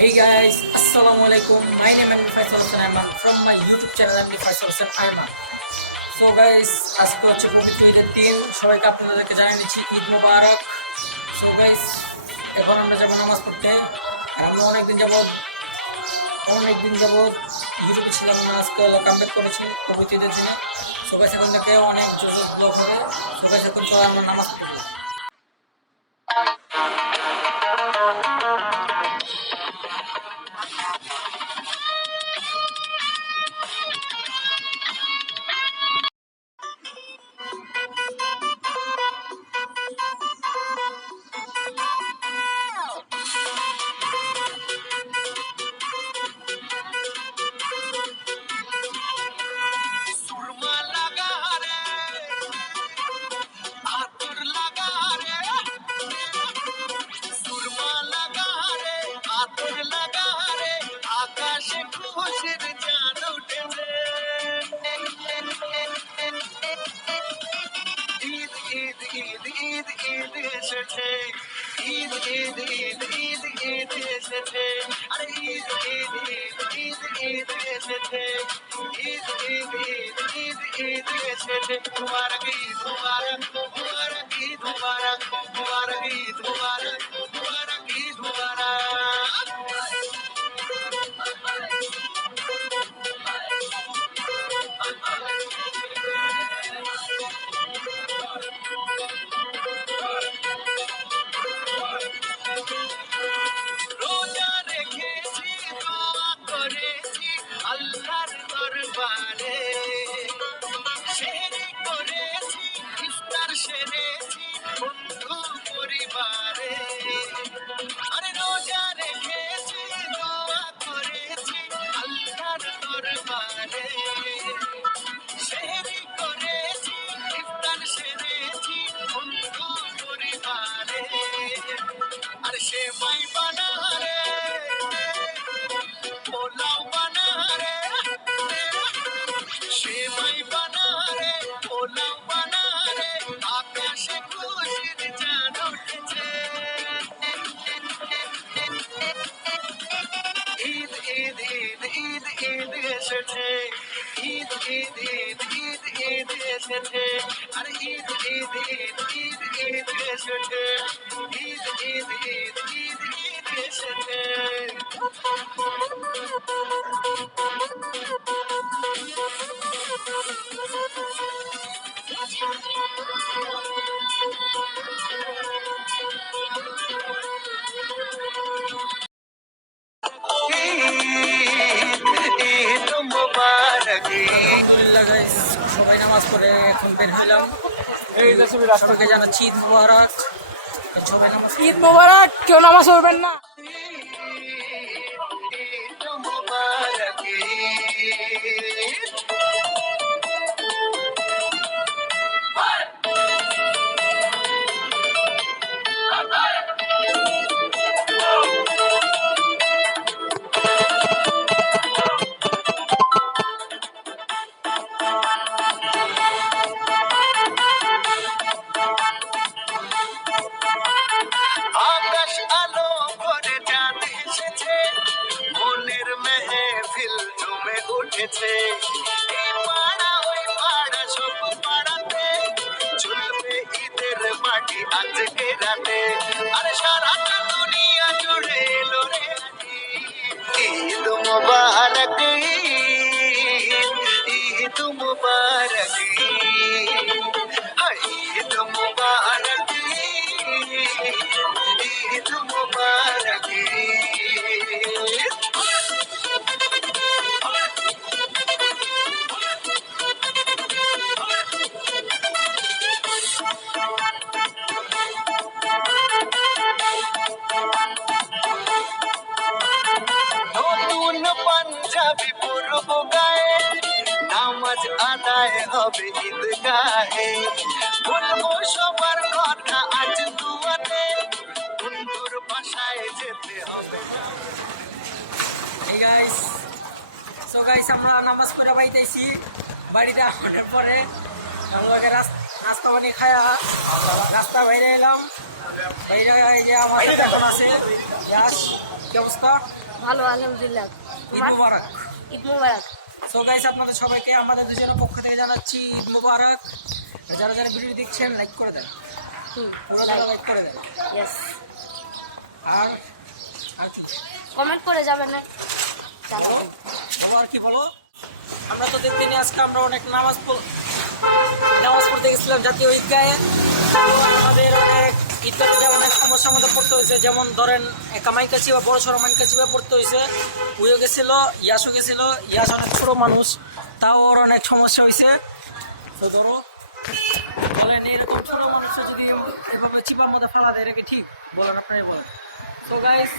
Hey guys, Assalamualaikum. My name is Faisal Hussain Ayman from my YouTube channel Faisal Hussain Ayman. So guys, আজকে হচ্ছে পবিত্র ঈদের দিন। সবাইকে আপনাদেরকে জানিয়ে দিচ্ছি ঈদ মোবারক। So guys, এখন আমরা যাবো নামাজ পড়তে। আর আমি অনেকদিন যাবত ইউটিউবে ছিলাম না, আজকে কামব্যাক করেছি পবিত্র ঈদের দিনে। So guys, এখন থেকে অনেক জোর দোয়া করে। So guys, এখন চলো আমরা নামাজ পড়বো। আলহামদুলিল্লাহ গাইস, সবাই নামাজ পড়ে এখন বের হলাম। এই যে সবাইকে জানাচ্ছি ঈদ মোবারক। সবাই নামাজ ঈদ মোবারক। কেউ নামাজ পড়বেন না। আজকে রাতে আরে সারাটা দুনিয়া জুড়ে এলো রে ঈদ মুবারক, ঈদ মুবারক, ঈদ মুবারক, ঈদ মুবারক। পাঞ্জাবি পরব গায়ে, নামাজ আদায় হবে ঈদগাহে, বলবো সবার কথা আজ দুয়াতে, বন্ধুর বাসায় যেতে হবে না। Hey guys, so guys, আমরা নামাজ পড়ে বাইতেছি বাড়িতে আসার পরে। আমরা নাস্তা পানি খায়া রাস্তা বাইরে এলাম। বাইরে এই যে আমার দোকান আছে, কি অবস্থা? ভালো আলহামদুলিল্লাহ। ঈদ তোমার? মোবারক। ঈদ মুবারক। সো গাইস, আপনাদের সবাইকে আমাদের দুজনের পক্ষ থেকে জানাচ্ছি ঈদ মোবারক। যারা যারা ভিডিও দেখছেন লাইক করে দেন, পুরো লাইক করে দেন। ইয়েস। আর আর কি কমেন্ট করে যাবেন না জানাবেন। বলো, আর কি বলো? আমরা তো দেখতে নিয়ে আজকে আমরা অনেক নামাজ পড়তে গেছিলাম জাতীয় ঈদগাহে। তো আমাদের অনেক ঈদগাহে অনেক সমস্যার মধ্যে পড়তে হয়েছে, যেমন ধরেন কামাই কাছি বা বড় সড়ো মাইন কাছি পড়তে হয়েছে। উইও গেছিল, ইয়াসও গেছিল। ইয়াস অনেক ছোটো মানুষ, তাও ওর অনেক সমস্যা হয়েছে। তো ধরো বলেন, এরকম ছোটো মানুষরা যদি এভাবে চিপার মধ্যে ফেলা দেয়, এটা কি ঠিক? বলেন, আপনারাই বলেন। তো গাইস,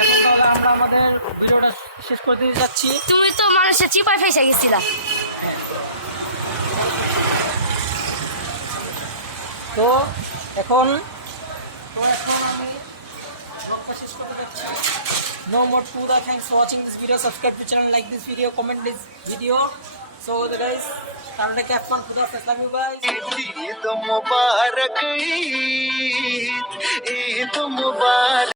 এখন তাহলে আমরা আমাদের ভিডিওটা শেষ করে দিতে যাচ্ছি। তুমি তো মানুষের চিপায় ফেসে গেছিলা। তো এখন আমি ব্লগটা শেষ করতে যাচ্ছি। No more Puda. Thanks for watching this video. Subscribe to channel, like this video, comment this video. So guys, I'll take have fun. Puda, love you guys. Eid Mubarak, Eid Mubarak.